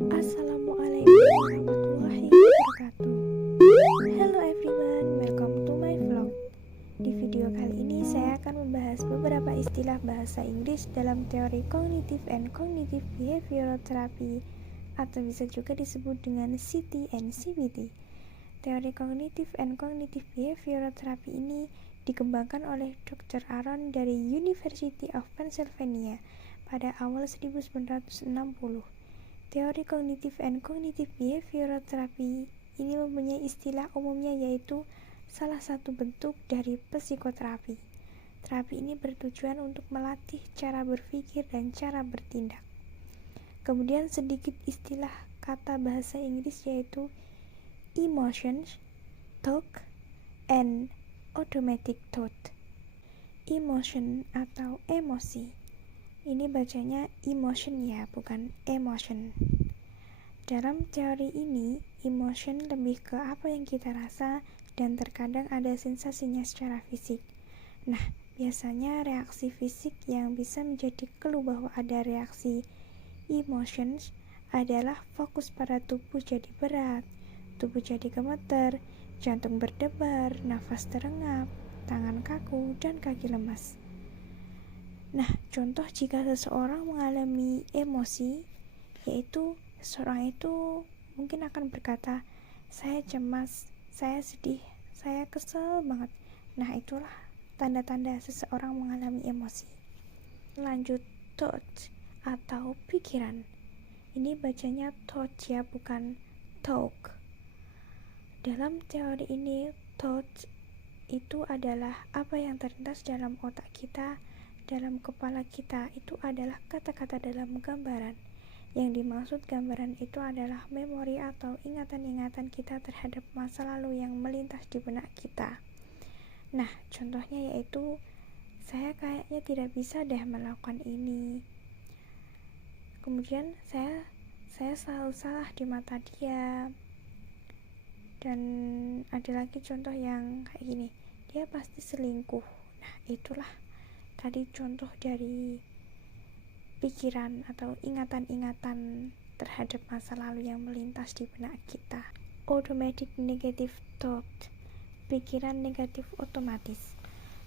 Assalamualaikum warahmatullahi wabarakatuh. Hello everyone, welcome to my vlog. Di video kali ini saya akan membahas beberapa istilah bahasa Inggris dalam teori Cognitive and Cognitive Behavioral Therapy, atau bisa juga disebut dengan CT and CBT. Teori Cognitive and Cognitive Behavioral Therapy ini dikembangkan oleh Dr. Aaron dari University of Pennsylvania pada awal 1960. Teori Cognitive and Cognitive Behavioral Therapy ini mempunyai istilah umumnya, yaitu salah satu bentuk dari psikoterapi. Terapi ini bertujuan untuk melatih cara berpikir dan cara bertindak. Kemudian sedikit istilah kata bahasa Inggris, yaitu emotions, talk, and automatic thought. Emotion atau emosi, ini bacanya emotion ya, bukan emotion. Dalam teori ini, emotion lebih ke apa yang kita rasa dan terkadang ada sensasinya secara fisik. Nah, biasanya reaksi fisik yang bisa menjadi clue bahwa ada reaksi emotions adalah fokus pada tubuh jadi berat, tubuh jadi gemeter, jantung berdebar, nafas terengap, tangan kaku, dan kaki lemas. Nah, contoh jika seseorang mengalami emosi, yaitu seseorang itu mungkin akan berkata, saya cemas, saya sedih, saya kesel banget. Nah, itulah tanda-tanda seseorang mengalami emosi. Lanjut, thought atau pikiran. Ini bacanya thought ya, bukan talk. Dalam teori ini, thought itu adalah apa yang terlintas dalam otak kita, dalam kepala kita. Itu adalah kata-kata dalam gambaran. Yang dimaksud gambaran itu adalah memori atau ingatan-ingatan kita terhadap masa lalu yang melintas di benak kita. Nah, contohnya yaitu, saya kayaknya tidak bisa deh melakukan ini. Kemudian saya selalu salah di mata dia. Dan ada lagi contoh yang kayak gini, dia pasti selingkuh. Nah, itulah tadi contoh dari pikiran atau ingatan-ingatan terhadap masa lalu yang melintas di benak kita. Automatic negative thought, pikiran negatif otomatis,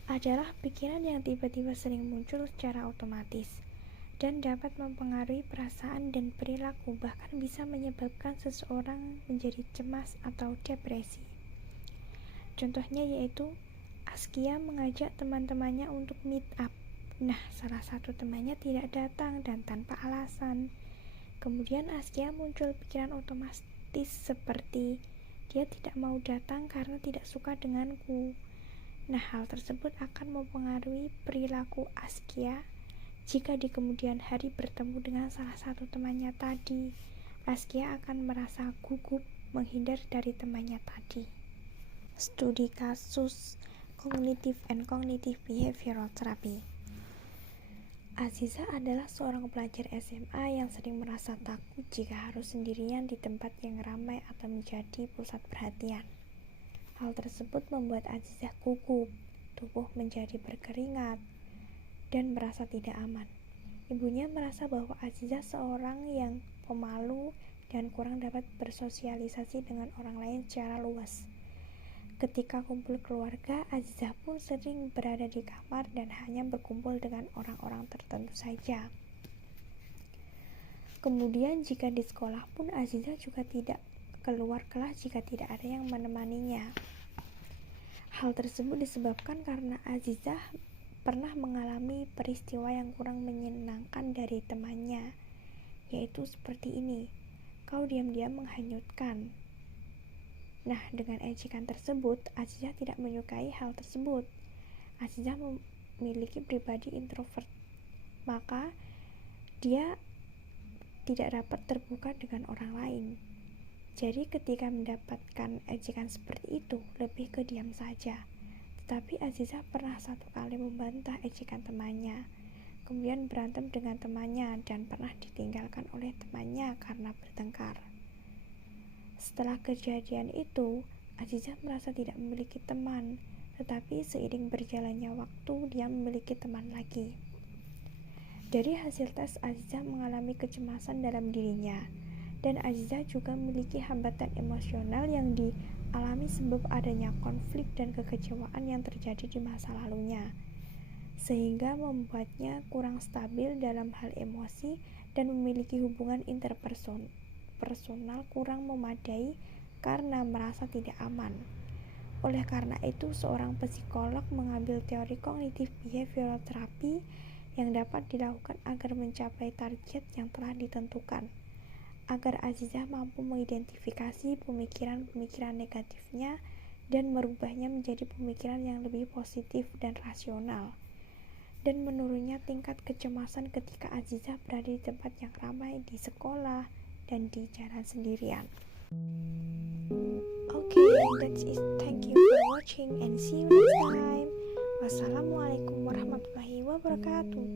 adalah pikiran yang tiba-tiba sering muncul secara otomatis dan dapat mempengaruhi perasaan dan perilaku, bahkan bisa menyebabkan seseorang menjadi cemas atau depresi. Contohnya yaitu, Askia mengajak teman-temannya untuk meet up. Nah, salah satu temannya tidak datang dan tanpa alasan. Kemudian Askia muncul pikiran otomatis seperti, dia tidak mau datang karena tidak suka denganku. Nah, hal tersebut akan mempengaruhi perilaku Askia. Jika di kemudian hari bertemu dengan salah satu temannya tadi, Askia akan merasa gugup menghindar dari temannya tadi. Studi kasus Cognitive and Cognitive Behavioral Therapy. Aziza adalah seorang pelajar SMA yang sering merasa takut jika harus sendirian di tempat yang ramai atau menjadi pusat perhatian. Hal tersebut membuat Aziza gugup, tubuh menjadi berkeringat, dan merasa tidak aman. Ibunya merasa bahwa Aziza seorang yang pemalu dan kurang dapat bersosialisasi dengan orang lain secara luas. Ketika kumpul keluarga, Aziza pun sering berada di kamar dan hanya berkumpul dengan orang-orang tertentu saja. Kemudian jika di sekolah pun Aziza juga tidak keluar kelas jika tidak ada yang menemaninya. Hal tersebut disebabkan karena Aziza pernah mengalami peristiwa yang kurang menyenangkan dari temannya, yaitu seperti ini, kau diam-diam menghanyutkan. Nah, dengan ejekan tersebut, Aziza tidak menyukai hal tersebut. Aziza memiliki pribadi introvert, maka dia tidak dapat terbuka dengan orang lain. Jadi ketika mendapatkan ejekan seperti itu, lebih ke diam saja. Tetapi Aziza pernah satu kali membantah ejekan temannya, kemudian berantem dengan temannya dan pernah ditinggalkan oleh temannya karena bertengkar. Setelah kejadian itu, Aziza merasa tidak memiliki teman, tetapi seiring berjalannya waktu, dia memiliki teman lagi. Dari hasil tes, Aziza mengalami kecemasan dalam dirinya, Dan Azizah juga memiliki hambatan emosional yang dialami sebab adanya konflik dan kekecewaan yang terjadi di masa lalunya, sehingga membuatnya kurang stabil dalam hal emosi dan memiliki hubungan interpersonal kurang memadai karena merasa tidak aman. Oleh karena itu, seorang psikolog mengambil teori kognitif behavioral therapy yang dapat dilakukan agar mencapai target yang telah ditentukan, agar Azizah mampu mengidentifikasi pemikiran-pemikiran negatifnya dan merubahnya menjadi pemikiran yang lebih positif dan rasional, dan menurunnya tingkat kecemasan ketika Azizah berada di tempat yang ramai, di sekolah, dan di jalan sendirian. Okay, that's it. Thank you for watching and see you next time. Wassalamualaikum warahmatullahi wabarakatuh.